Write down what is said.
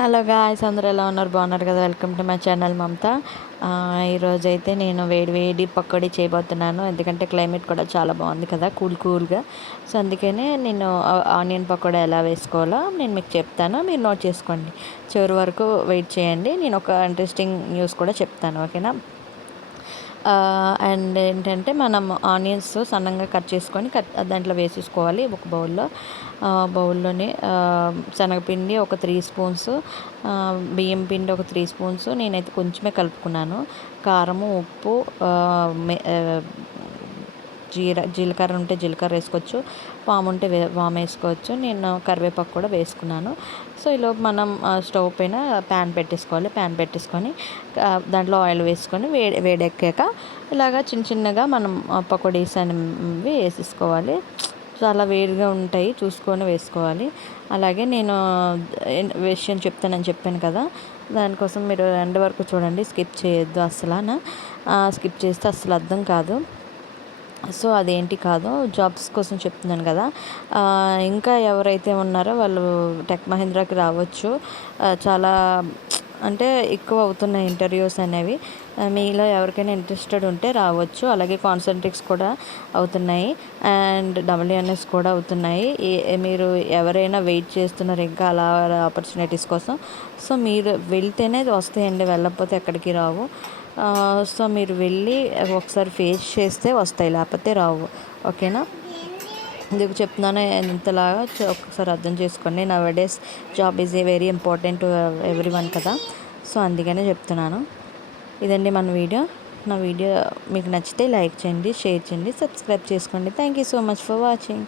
Hello guys అందరూ ఎలా ఉన్నారు? బాగున్నారు కదా? Welcome to my channel Mamata. ఈరోజు అయితే నేను వేడి వేడి పకోడీ చేయబోతున్నాను. ఎందుకంటే క్లైమేట్ కూడా చాలా బాగుంది కదా కూల్ కూల్గా. సో అందుకనే నేను ఆనియన్ పకోడా ఎలా వేసుకోవాలో నేను మీకు చెప్తాను. మీరు నోట్ చేసుకోండి. చివరి వరకు వెయిట్ చేయండి. నేను ఒక ఇంట్రెస్టింగ్ న్యూస్ కూడా చెప్తాను ఓకేనా? అండ్ ఏంటంటే మనం ఆనియన్స్ సన్నంగా కట్ చేసుకొని కట్ దాంట్లో వేసేసుకోవాలి ఒక బౌల్లో. బౌల్లోని శనగపిండి ఒక త్రీ స్పూన్స్ బియ్యం పిండి ఒక త్రీ స్పూన్స్ నేనైతే కొంచెమే కలుపుకున్నాను. కారము ఉప్పు జీర జీలకర్ర ఉంటే జీలకర్ర వేసుకోవచ్చు వాము ఉంటే వే వాము వేసుకోవచ్చు. నేను కరివేపాకు కూడా వేసుకున్నాను. సో ఈలోపు మనం స్టవ్ పైన ప్యాన్ పెట్టేసుకోవాలి. ప్యాన్ పెట్టేసుకొని దాంట్లో ఆయిల్ వేసుకొని వేడి వేడెక్కాక ఇలాగా చిన్న చిన్నగా మనం పకోడీస్ అనేవి వేసేసుకోవాలి. చాలా వేడిగా ఉంటాయి. చూసుకొని వేసుకోవాలి. అలాగే నేను విషయం చెప్తానని చెప్పాను కదా. దానికోసం మీరు ఎండ్ వరకు చూడండి. స్కిప్ చేయొద్దు అసలు స్కిప్ చేస్తే అసలు అర్థం కాదు. సో అదేంటి కాదు జాబ్స్ కోసం చెప్తున్నాను కదా. ఇంకా ఎవరైతే ఉన్నారో వాళ్ళు టెక్ మహీంద్రాకి రావచ్చు. చాలా అంటే ఎక్కువ అవుతున్నాయి ఇంటర్వ్యూస్ అనేవి. మీలో ఎవరికైనా ఇంట్రెస్టెడ్ ఉంటే రావచ్చు. అలాగే కాన్సన్ట్రిక్స్ కూడా అవుతున్నాయి. అండ్ డబ్ల్యూఎన్ఎస్ కూడా అవుతున్నాయి. మీరు ఎవరైనా వెయిట్ చేస్తున్నారు ఇంకా అలా ఆపర్చునిటీస్ కోసం. సో మీరు వెళ్తేనే వస్తాయండి వెళ్ళకపోతే ఎక్కడికి రావు. సో మీరు వెళ్ళి ఒకసారి ఫేస్ చేస్తే వస్తాయి లేకపోతే రావు. ఓకేనా? ఎందుకు చెప్తున్నాను ఎంతలాగా ఒకసారి అర్థం చేసుకోండి. Nowadays job is a very important to every one కదా. సో అందుకనే చెప్తున్నాను. ఇదండి మన వీడియో. నా వీడియో మీకు నచ్చితే లైక్ చేయండి షేర్ చేయండి సబ్స్క్రైబ్ చేసుకోండి. Thank you so much for watching